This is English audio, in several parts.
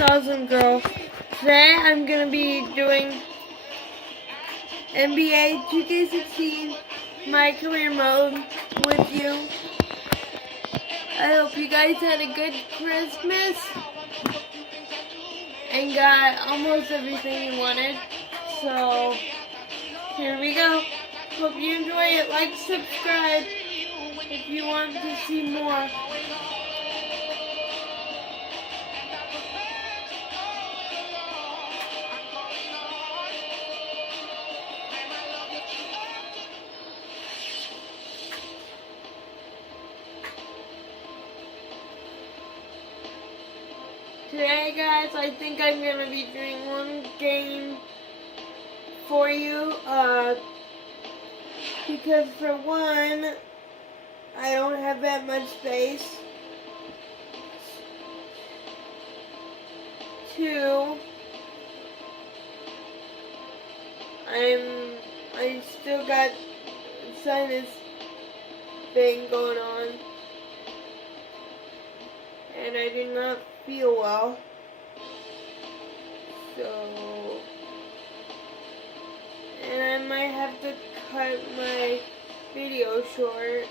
Awesome girl. Today I'm gonna be doing NBA 2K16 My Career Mode with you. I hope you guys had a good Christmas and got almost everything you wanted. So here we go. Hope you enjoy it. Like, subscribe if you want to see more. Today, guys, I think I'm gonna be doing one game for you, because for one, I don't have that much space. Two, I still got sinus thing going on, and I do not feel well. So, and I might have to cut my video short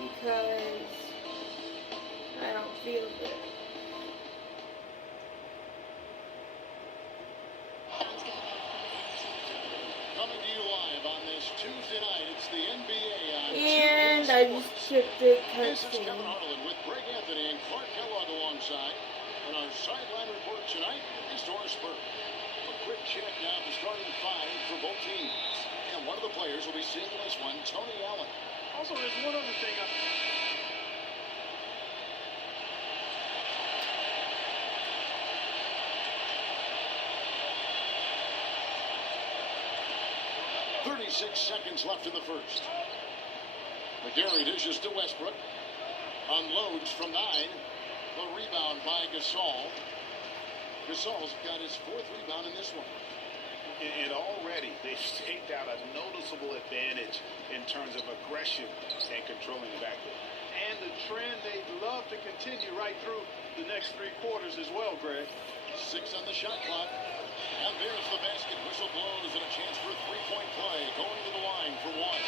because I don't feel good. Coming to you live on this Tuesday night, it's the NBA on And I just skipped the This is cutscene. Kevin Harlan with Greg Anthony and Clark Kellogg alongside. And our sideline reporter tonight is Doris Burke. A quick check now the starting five for both teams. And one of the players will be seeing in this one, Tony Allen. Also, there's one other thing. 36 seconds left in the first. McGarry dishes to Westbrook. Unloads from 9. The rebound by Gasol. Gasol's got his fourth rebound in this one. And already they've staked out a noticeable advantage in terms of aggression and controlling the backcourt. And the trend they'd love to continue right through the next 3 quarters as well, Greg. 6 on the shot clock. And there's the basket. Whistle blows and a chance for a three-point play. Going to the line for one.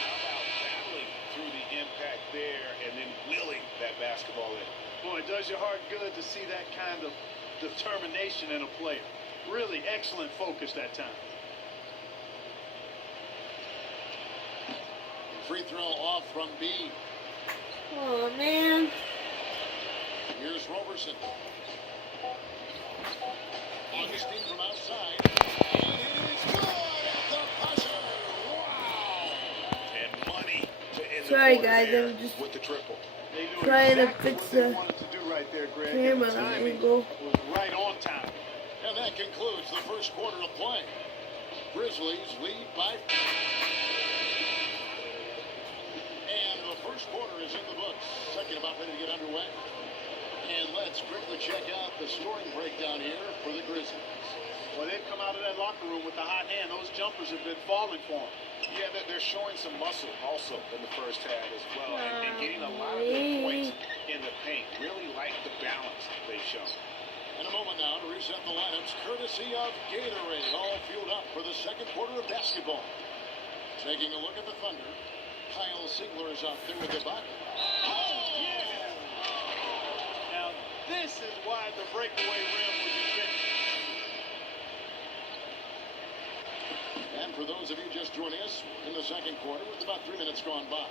How about battling through the impact there and then willing that basketball in? Boy, it does your heart good to see that kind of determination in a player. Really excellent focus that time. Free throw off from B. Oh man. Here's Roberson. Augustine from outside. And it is good at the buzzer. Wow. And money to end Sorry, the guys, there I'm just with the triple. They knew trying to exactly fix what they the wanted to do right there, Greg. camera And the timing angle. was right on time. And that concludes the first quarter of play. Grizzlies lead by. And the first quarter is in the books. Second about ready to get underway. And let's quickly check out the scoring breakdown here for the Grizzlies. Well, they've come out of that locker room with a hot hand. Those jumpers have been falling for them. Yeah, they're showing some muscle also in the first half as well. And getting a lot of their points in the paint. Really like the balance they've shown. In a moment now to reset the lineups, courtesy of Gatorade, all fueled up for the second quarter of basketball. Taking a look at the Thunder, Kyle Sigler is out there with the bucket. Oh, yeah. Now, this is why the breakaway rim was invented. And for those of you just joining us in the second quarter, with about 3 minutes gone by.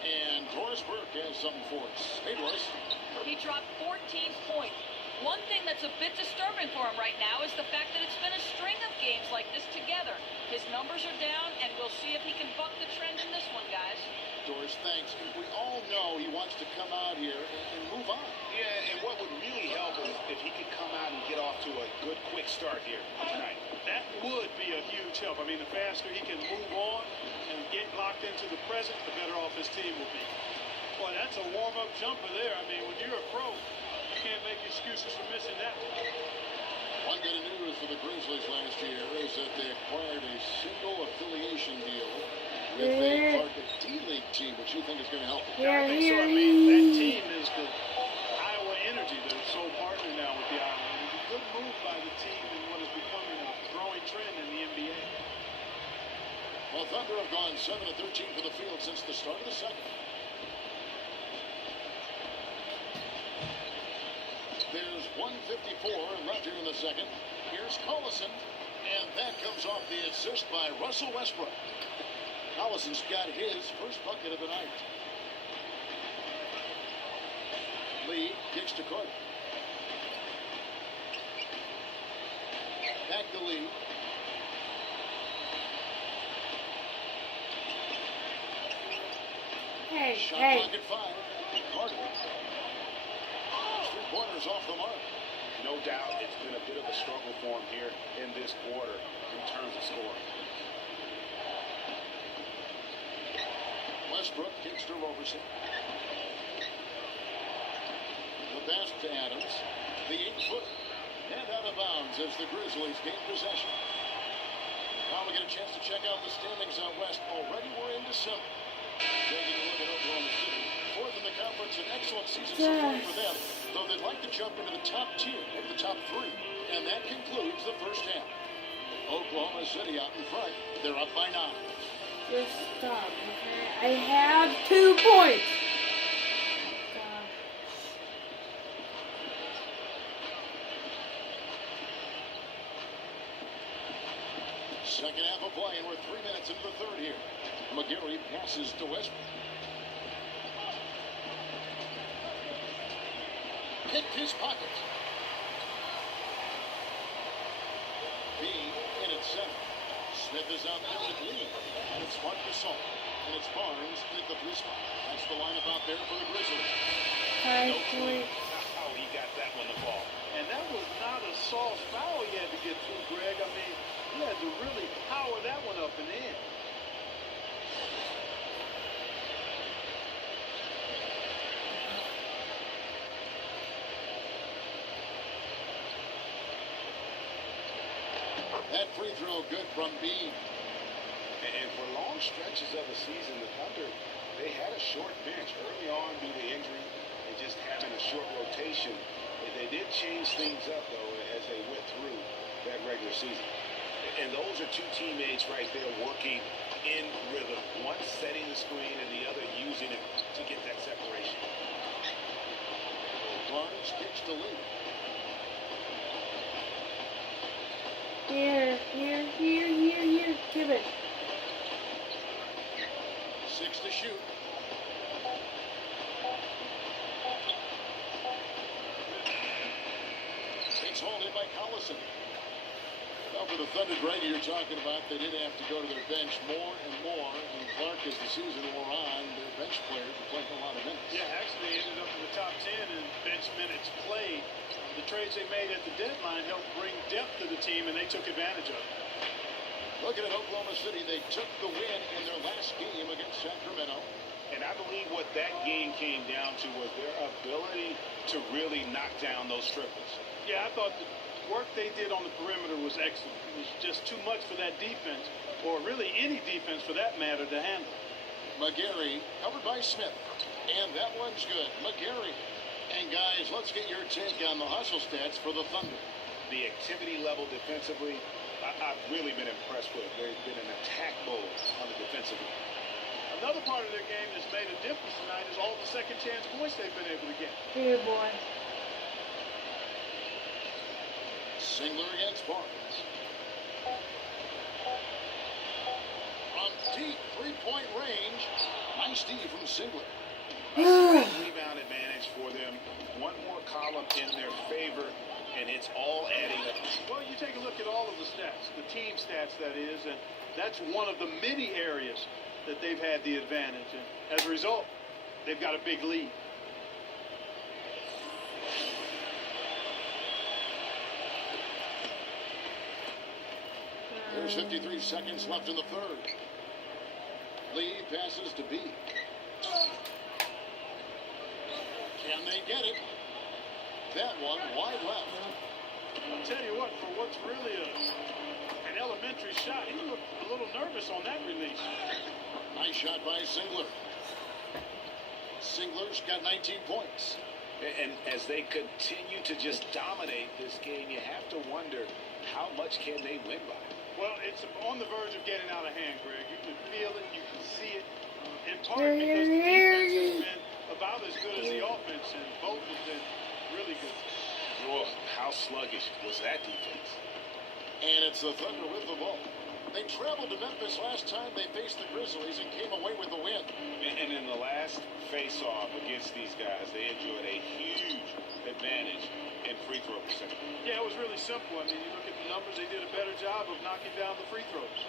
And Doris Burke has something for us. Hey, Doris. He dropped 14 points. One thing that's a bit disturbing for him right now is the fact that it's been a string of games like this together. His numbers are down, and we'll see if he can buck the trend in this one, guys. Doris, thanks. We all know he wants to come out here and move on. Yeah, and what would really help is if he could come out and get off to a good, quick start here tonight. That would be a huge help. I mean, the faster he can move on and get locked into the present, the better off his team will be. Boy, that's a warm-up jumper there. I mean, when you're a pro, you can't make excuses for missing that one. One bit of news for the Grizzlies last year is that they acquired a single affiliation deal with a part of the D-League team, which you think is going to help them. Yeah, I think so. I mean, that team is the Iowa Energy, the sole partner now with the Iowa Thunder have gone 7 of 13 for the field since the start of the second. There's 1:54 left here in the second. Here's Collison, and that comes off the assist by Russell Westbrook. Collison's got his first bucket of the night. Lee kicks to Carter. Back to Lee. Shot clock at 5. Carter. 3-pointers off the mark. No doubt it's been a bit of a struggle for him here in this quarter in terms of scoring. Westbrook kicks to Roberson. The pass to Adams. The 8-footer. And out of bounds as the Grizzlies gain possession. Now we get a chance to check out the standings out west. Already we're in December. Taking a look at Oklahoma City. Fourth in the conference, an excellent season so far for them. Though they'd like to jump into the top tier, maybe the top 3. And that concludes the first half. Oklahoma City out in front. They're up by 9. Just stop, okay? I have 2 points. Second half of play, and we're 3 minutes into the third here. McGarry passes to Westbrook. Picked his pocket. Bean in at center. Smith is out there with Lee. And it's Marc Gasol. And it's Barnes at the 3 spot. That's the lineup out there for the Grizzlies. 5 points. How he got that one to fall. And that was not a soft foul he had to get through, Greg. I mean, he had to really power that one up and in. That free throw good from Bean. And for long stretches of the season, the Thunder, they had a short bench early on due to injury and just having a short rotation. They did change things up, though, as they went through that regular season. And those are 2 teammates right there working in rhythm. One setting the screen and the other using it to get that separation. Barnes kicks to Lee. Here. Give it. 6 to shoot. It's hauled in by Collison. Now for the Thunder, Grady, you're talking about, they did have to go to their bench more and more. And Clark, as the season wore on, their bench players were playing a lot of minutes. Yeah, actually they ended up in the top 10 in bench minutes played. The trades they made at the deadline helped bring depth to the team, and they took advantage of it. Looking at Oklahoma City, they took the win in their last game against Sacramento. And I believe what that game came down to was their ability to really knock down those triples. Yeah, I thought the work they did on the perimeter was excellent. It was just too much for that defense, or really any defense for that matter, to handle. McGarry covered by Smith. And that one's good. McGarry. And guys, let's get your take on the hustle stats for the Thunder. The activity level defensively, I've really been impressed with. They've been an attack mode on the defensive end. Another part of their game that's made a difference tonight is all the second chance points they've been able to get. Here, boy. Singler against Barnes. From deep 3-point range. Nice D from Singler. A slight rebound advantage for them. One more column in their favor, and it's all adding up. Well, you take a look at all of the stats, the team stats, that is, and that's one of the many areas that they've had the advantage. And as a result, they've got a big lead. There's 53 seconds left in the third. Lee passes to B. Can they get it? That one wide left. I'll tell you what, for what's really an elementary shot, he looked a little nervous on that release. Nice shot by Singler. Singler's got 19 points. And as they continue to just dominate this game, you have to wonder, how much can they win by? Well, it's on the verge of getting out of hand, Greg. You can feel it, you can see it, in part because the defense has been about as good as the offense, and both have been really good. Well, how sluggish was that defense? And it's the Thunder with the ball. They traveled to Memphis last time they faced the Grizzlies and came away with the win. And in the last face-off against these guys, they enjoyed a huge advantage in free throw percentage. Yeah, it was really simple. I mean, you look at the numbers, they did a better job of knocking down the free throws.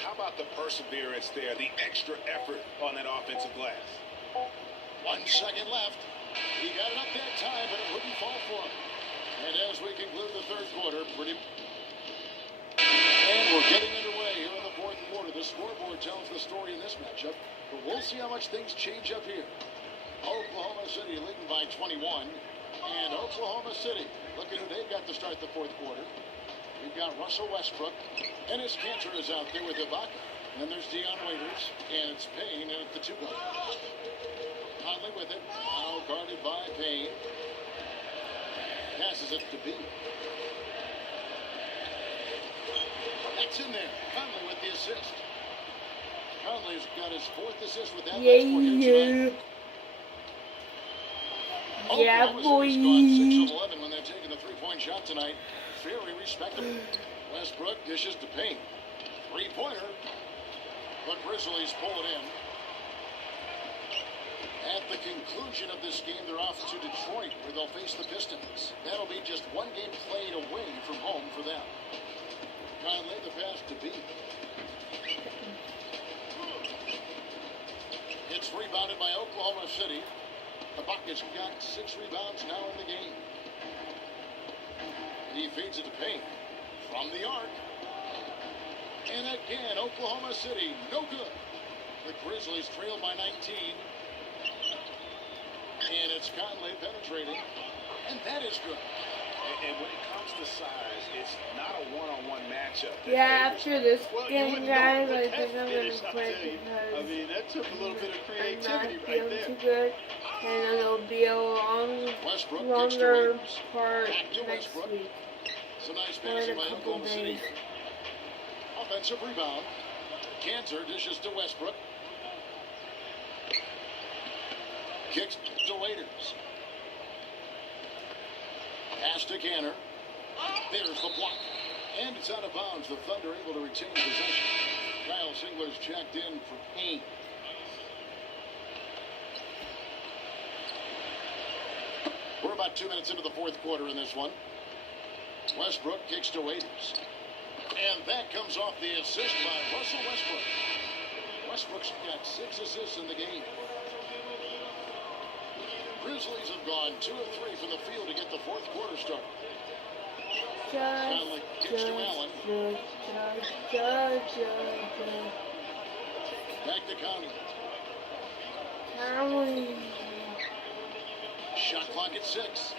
How about the perseverance there, the extra effort on that offensive glass? 1 second left. He got it up that time, but it wouldn't fall for him. And as we conclude the third quarter, and we're getting underway here in the fourth quarter. The scoreboard tells the story in this matchup, but we'll see how much things change up here. Oklahoma City leading by 21, and Oklahoma City, look at who they've got to start the fourth quarter. We've got Russell Westbrook, Enes Kanter is out there with Ibaka. And then there's Dion Waiters, and it's Payne at the 2-guard. Conley with it, now guarded by Payne. Passes it to B. That's in there. Conley with the assist. Conley's got his 4th assist with that last one here tonight. Yeah, Oklahoma City's boy. gone 6 of 11 when they're taking a 3-point shot tonight. Very respectable. Westbrook dishes to Payne. 3-pointer. The Grizzlies pull it in. At the conclusion of this game, they're off to Detroit, where they'll face the Pistons. That'll be just one game played away from home for them. Conley, the pass to B. It's rebounded by Oklahoma City. Ibaka's got 6 rebounds now in the game. He feeds it to Payne from the arc. And again, Oklahoma City, no good. The Grizzlies trail by 19. And it's Conley penetrating. And that is good. And when it comes to size, it's not a one-on-one matchup. Yeah, after this Well, you game, wouldn't know guys, the I test think I'm finish, gonna I'll quit tell you. I because mean, that took a little bit of I'm not creativity right feeling there. too good, and then it'll be a Westbrook kicks to longer Waiters. part Back to next Westbrook. week. It's a nice Or in passing a by couple Oklahoma City. days. Offensive rebound. Kanter dishes to Westbrook. Kicks to Waiters. Pass to Kanter. There's the block. And it's out of bounds. The Thunder able to retain possession. Kyle Singler's checked in for Payne. We're about 2 minutes into the fourth quarter in this one. Westbrook kicks to Waiters. And that comes off the assist by Russell Westbrook. Westbrook's got 6 assists in the game. Grizzlies have gone 2 of 3 from the field to get the fourth quarter started. Conley kicks to Allen. Back to Conley. Shot clock at 6.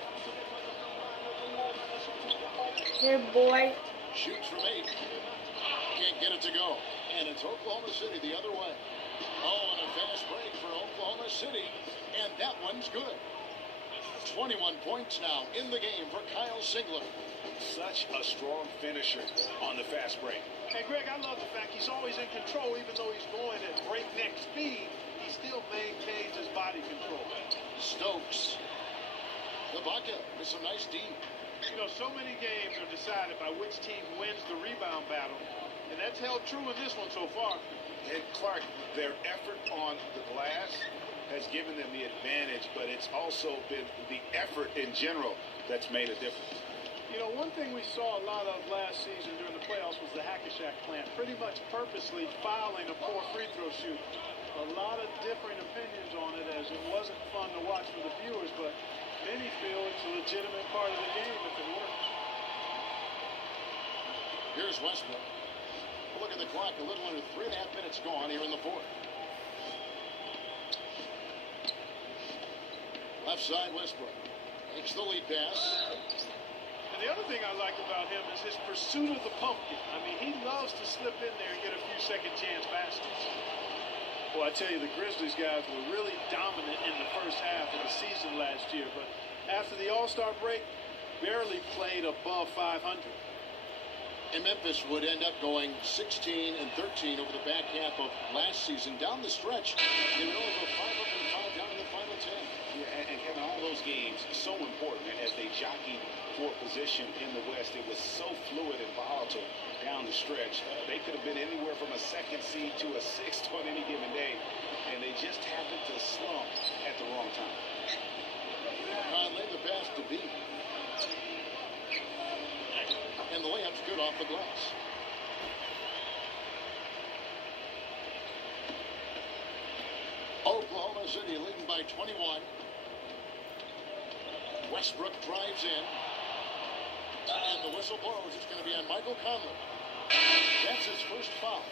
Here, boy. Shoots from 8. Can't get it to go. And it's Oklahoma City the other way. Oh, and a fast break for Oklahoma City. And that one's good. 21 points now in the game for Kyle Singler. Such a strong finisher on the fast break. And Greg, I love the fact he's always in control, even though he's going at breakneck speed. He still maintains his body control. Stokes. Ibaka with some nice D. You know, so many games are decided by which team wins the rebound battle, and that's held true in this one so far. And Clark, their effort on the glass has given them the advantage, but it's also been the effort in general that's made a difference. You know, one thing we saw a lot of last season during the playoffs was the Hack-a-Shack plant pretty much purposely fouling a poor free throw shoot. A lot of different opinions on it, as it wasn't fun to watch for the viewers, but many feel it's a legitimate part of the game if it works. Here's Westbrook. Look at the clock, a little under 3.5 minutes gone here in the fourth. Left side, Westbrook makes the lead pass. And the other thing I like about him is his pursuit of the pumpkin. I mean, he loves to slip in there and get a few second chance baskets. Well, I tell you, the Grizzlies guys were really dominant in the first half of the season last year, but after the All-Star break, barely played above 500. And Memphis would end up going 16 and 13 over the back half of last season. Down the stretch, they would only go 5 up and 5 down in the final 10. Yeah, and Kevin, all those games so important as they jockeyed for position in the West. It was so fluid and volatile down the stretch. They could have been anywhere from a 2nd seed to a 6th on any given day, and they just happened to slump at the wrong time. Conley, the pass to B. And the layup's good off the glass. Oklahoma City leading by 21. Westbrook drives in. And the whistle blows. It's going to be on Michael Conley. That's his first foul.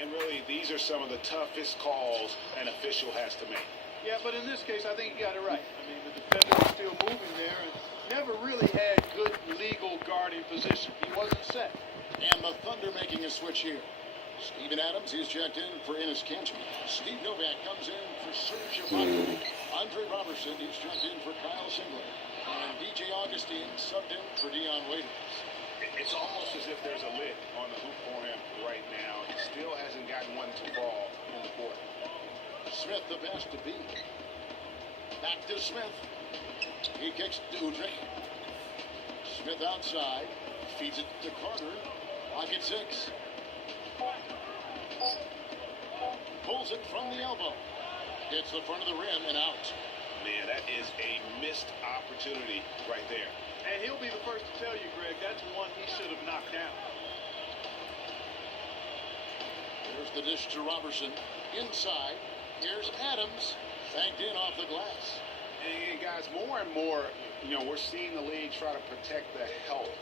And really, these are some of the toughest calls an official has to make. Yeah, but in this case, I think he got it right. I mean, the defender was still moving there and never really had good legal guarding position. He wasn't set. And the Thunder making a switch here. Steven Adams, he's checked in for Enes Kanter. Steve Novak comes in for Serge Ibaka. Andre Robertson, he's checked in for Kyle Singler. And DJ Augustine subbed in for Dion Waiters. It's almost as if there's a lid on the hoop for him right now. He still hasn't gotten one to fall in the court. Smith, the pass to B. Back to Smith. He kicks to Udrich. Smith outside. Feeds it to Carter. Pocket 6. Pulls it from the elbow. Hits the front of the rim and out. Man, that is a missed opportunity right there. And he'll be the first to tell you, Greg, that's one he should have knocked down. There's the dish to Robertson. Inside. Here's Adams. Banked in off the glass. And guys, more and more, we're seeing the league try to protect the health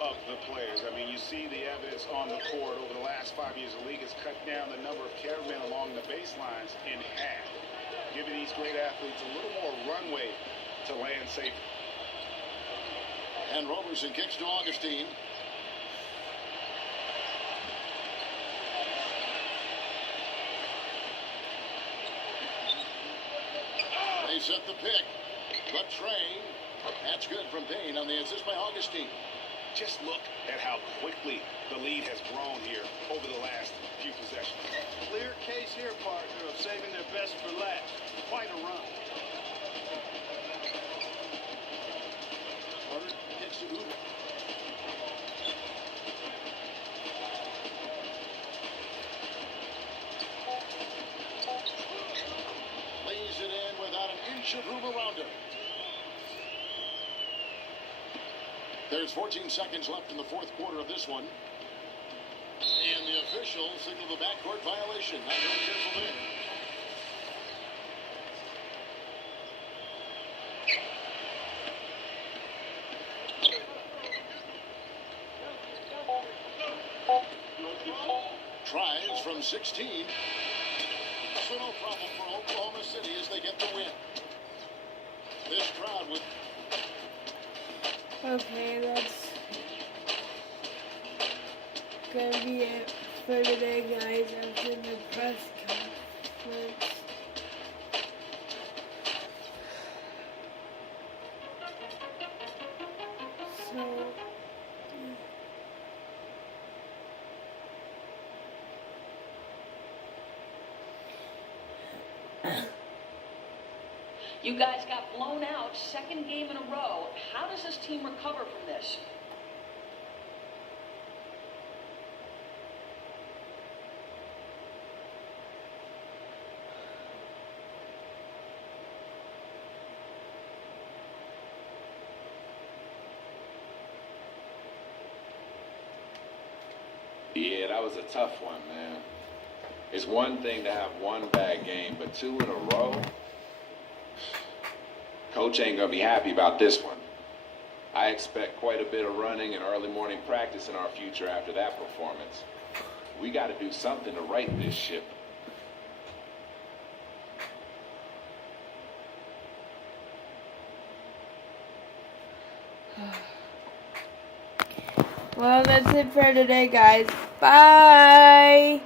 of the players. I mean, you see the evidence on the court over the last 5 years. The league has cut down the number of cameramen along the baselines in half, giving these great athletes a little more runway to land safely. And Robertson kicks to Augustine. They set the pick. The train. That's good from Payne on the assist by Augustine. Just look at how quickly the lead has grown here over the last few possessions. Clear case here, partner, of saving their best for last. Quite a run. Carter kicks to Udrich. Lays it in without an inch of room around him. There's 14 seconds left in the 4th quarter of this one. And the official signaled the backcourt violation. Not very careful there. Tries from 16. So no problem for Oklahoma City as they get the win. This crowd with... Okay, that's gonna be it for today, guys, after the press conference. So, You guys got blown out 2nd game in a row. How does this team recover from this? Yeah, that was a tough one, man. It's one thing to have one bad game, but 2 in a row? Coach ain't gonna be happy about this one. I expect quite a bit of running and early morning practice in our future after that performance. We gotta do something to right this ship. well, that's it for today, guys. Bye!